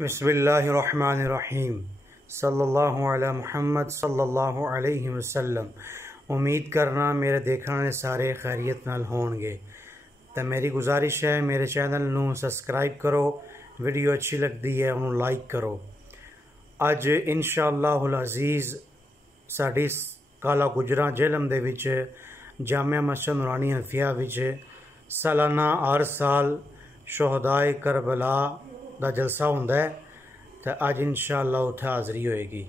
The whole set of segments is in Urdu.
بسم اللہ الرحمن الرحیم صلی اللہ علی محمد صلی اللہ علیہ وسلم۔ امید کرنا میرے دیکھنے سارے خیریت نال ہون گے، تو میری گزارش ہے میرے چینل نو سبسکرائب کرو، ویڈیو اچھی لگتی ہے انہوں لائک کرو۔ اج انشاءاللہ العزیز ساڈی کالا گجراں جہلم دے وچ جامعہ مسجد نورانی حنفیہ وچ سالانہ ہر سال شہدائے کربلا دا جلسہ ہوندا ہے، تو اج انشاءاللہ اتھے حاضری ہوئے گی۔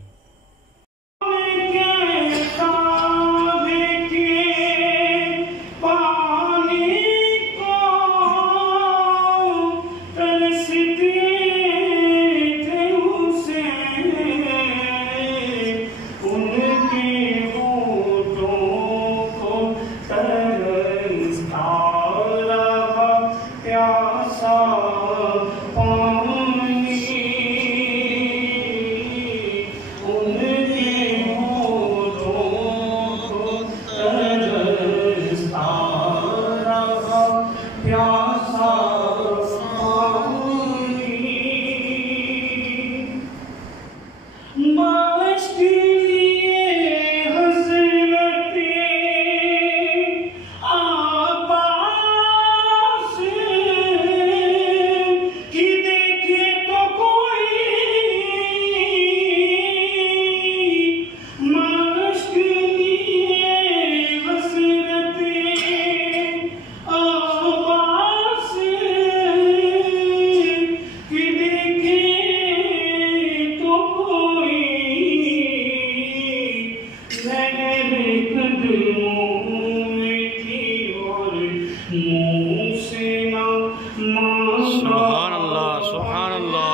سبحان اللہ سبحان اللہ۔ سبحان اللہ سبحان اللہ۔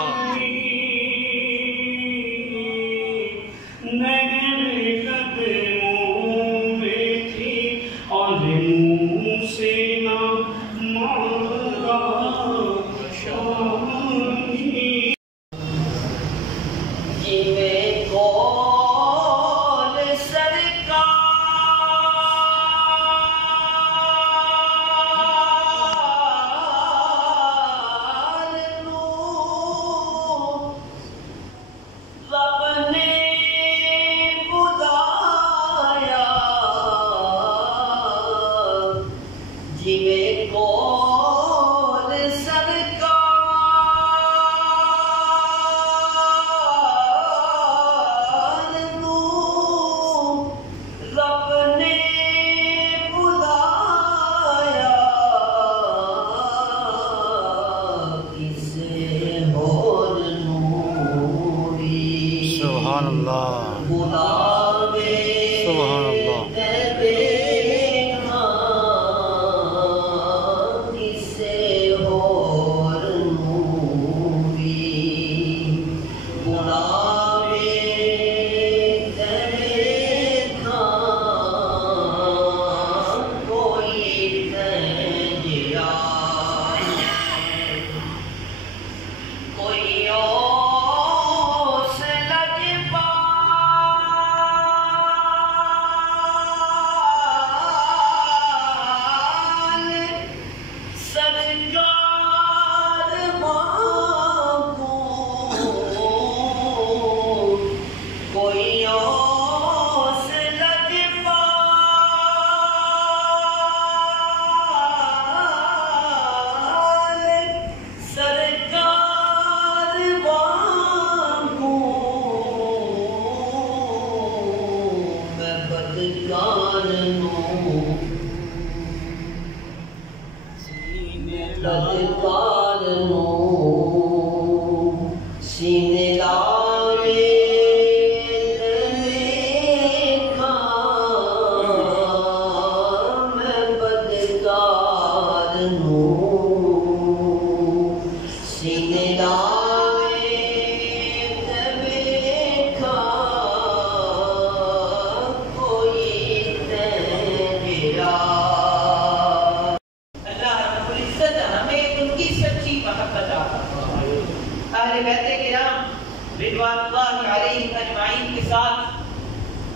رضوان اللہ علیہ اجمعین کے ساتھ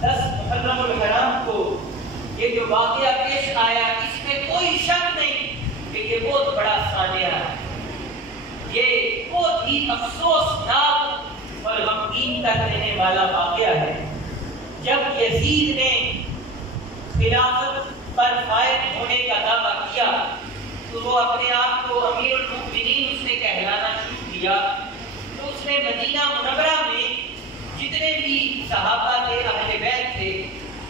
10 محرم الحرام کو یہ جو واقعہ پیش آیا، اس میں کوئی شک نہیں کہ یہ بہت بڑا سانحہ ہے، یہ بہت ہی بڑی افسوسناک اور غمگین کر دینے والا واقعہ ہے جب یزید نے خلافت پر فائز ہونے کا دعویٰ کیا تو وہ اپنے آپ کو امیر المؤمنین اس نے کہلانا شروع کیا، تو اس نے مدینہ منورہ میں جتنے بھی صحابہ تھے، اہل بیت تھے،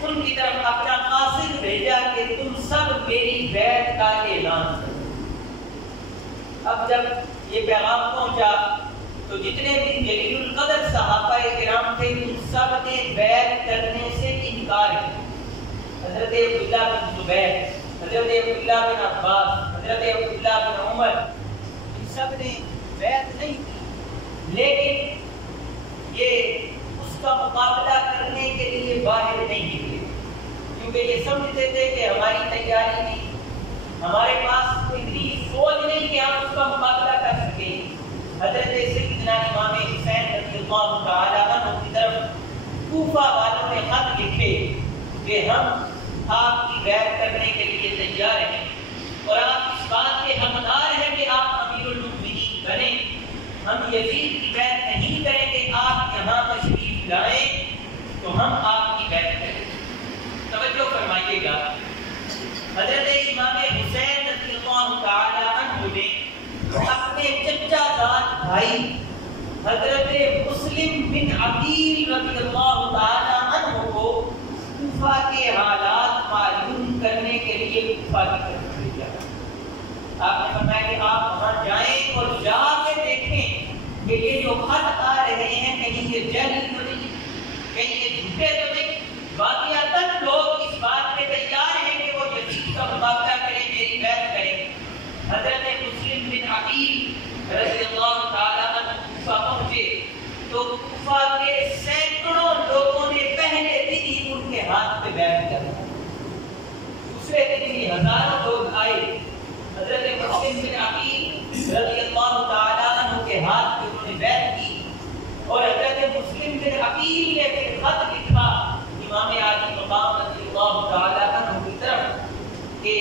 ان کی طرف اپنا قاصد بھیجا کہ تم سب میری بیعت کا اعلان کرو۔ اب جب یہ پیغام پہنچا تو جتنے بھی جلیل القدر صحابہ کرام تھے ان سب نے بیعت کرنے سے انکار کیا۔ حضرت عبداللہ بن زبیر، حضرت عبداللہ بن عباس، حضرت عبداللہ بن عمر، ان سب نے بیعت نہیں کی، لیکن یہ اس کا مقابلہ کرنے کے لیے باہر نہیں نکلے، کیونکہ یہ سمجھتے تھے کہ ہماری تیاری نہیں، ہمارے پاس اتنی سوچ نہیں کہ ہم اس کا مقابلہ کر سکیں۔ حضرت سیدنا امام حسین رضی اللہ تعالی عنہ کی طرف کوفہ والوں نے خط لکھے کہ ہم آپ کی بیعت کرنے کے لیے تیار ہیں اور آپ اس بات کے حقدار ہیں کہ آپ امیر المؤمنین بنیں، ہم یزید کی بیعت نہیں کریں گے، آپ یہاں تشریف لائیں تو ہم آپ کی بیعت کریں۔ توجہ فرمائیے گا، حضرت امام حسین رضی اللہ تعالی عنہ نے اپنے چچا زاد بھائی حضرت مسلم بن عقیل رضی اللہ تعالی عنہ کو کوفہ کے حالات معلوم کرنے کے لیے کوفہ کی طرف بھیجا۔ آپ نے فرمایا کہ آپ وہاں جائیں اور جا کے دیکھیں کہ یہ جو خط آ رہے ہیں کہیں یہ جعلی تو نہیں، کہیں یہ جھوٹے تو نہیں، واقعتاً لوگ اس بات پہ تیار ہیں کہ وہ یزید کا مقابلہ کریں، میری بیعت کریں۔ حضرت مسلم بن عقیل رضی اللہ تعالیٰ عنہ کوفہ پہنچے تو کوفہ کے سینکڑوں لوگوں نے پہلے دن ہی ان کے ہاتھ پہ بیعت کر دی، دوسرے دن بھی ہزاروں لوگ آئے، حضرت مسلم بن عقیل رضی اللہ تعالیٰ عنہ کے ہاتھ پہ انہوں نے بیعت کی، اور حضرت مسلم بن عقیل نے پھر خط لکھا امام عالی مقام رضی اللہ تعالیٰ عنہ کی طرف کہ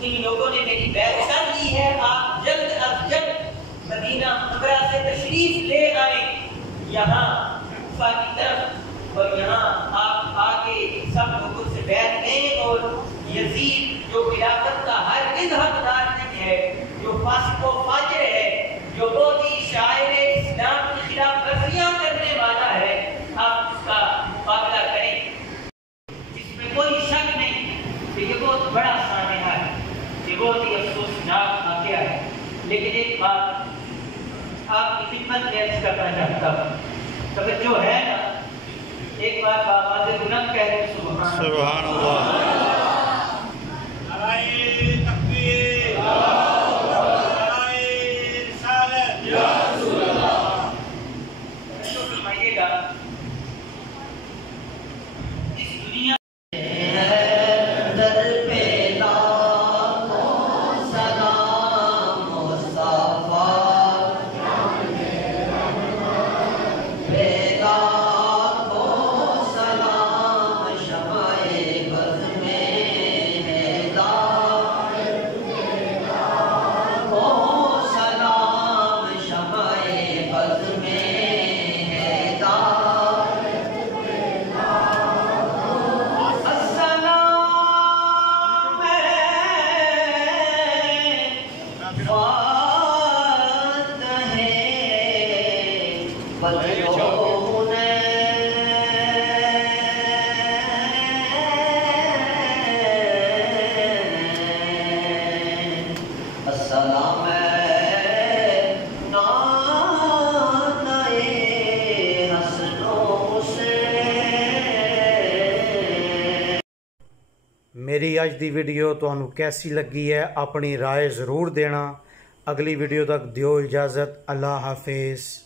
ان لوگوں نے میری بیعت کر لی ہے، آپ جلد از جلد مدینہ منورہ سے تشریف لے آئیں یہاں کوفہ کی طرف، اور یہاں آپ آ کے سب لوگوں سے بیعت لیں، اور یزید جو خلافت کا ہرگز حقدار نہیں ہے، جو فاسق و فاجر ہے، جو بہت ہی شاعر اسلام کے خلاف ورزیاں کرنے والا ہے، آپ اس کا مقابلہ کریں۔ اس میں کوئی شک نہیں کہ یہ بہت بڑا سانحہ ہے، یہ بہت ہی افسوسناک واقعہ ہے، لیکن ایک بات آپ کی خدمت میں عرض کرنا چاہتا ہوں، توجہ ہے نا؟ ایک بار بآواز بلند کہہ رہے سبحان اللہ۔ نعرہ تکبیر، نعرہ رسالت، یا رسول اللہ۔ توجہ فرمائیے گا، اس دنیا میری اج دی ویڈیو تانوں کیسی لگی ہے اپنی رائے ضرور دینا۔ اگلی ویڈیو تک دیو اجازت، اللہ حافظ۔